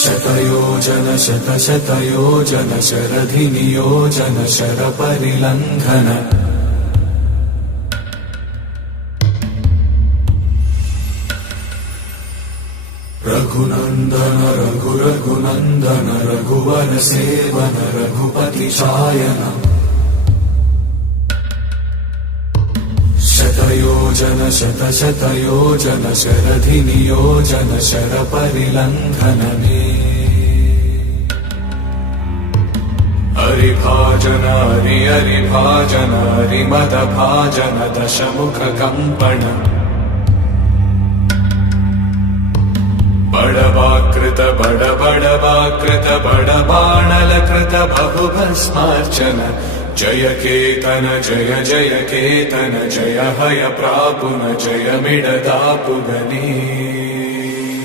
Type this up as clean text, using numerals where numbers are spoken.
शतयोजन शतशतयोजन शरधिनियोजन शरपरिलङ्घन रघुनन्दन रघुरघुनन्दन रघुवर सेवन रघुपति चायन शतयोजन शतशतयोजन शरधिनियोजन शरपरिलङ्घन मे हरिभाजन हरिभाजन हरिमदभाजन दशमुख कम्पण बड़वाकृत बड़वाकृत बड़बाणलकृत बहुभस्मार्चन जय केतन जय केतन जय हय प्रापुन जय मिडदापुगनी।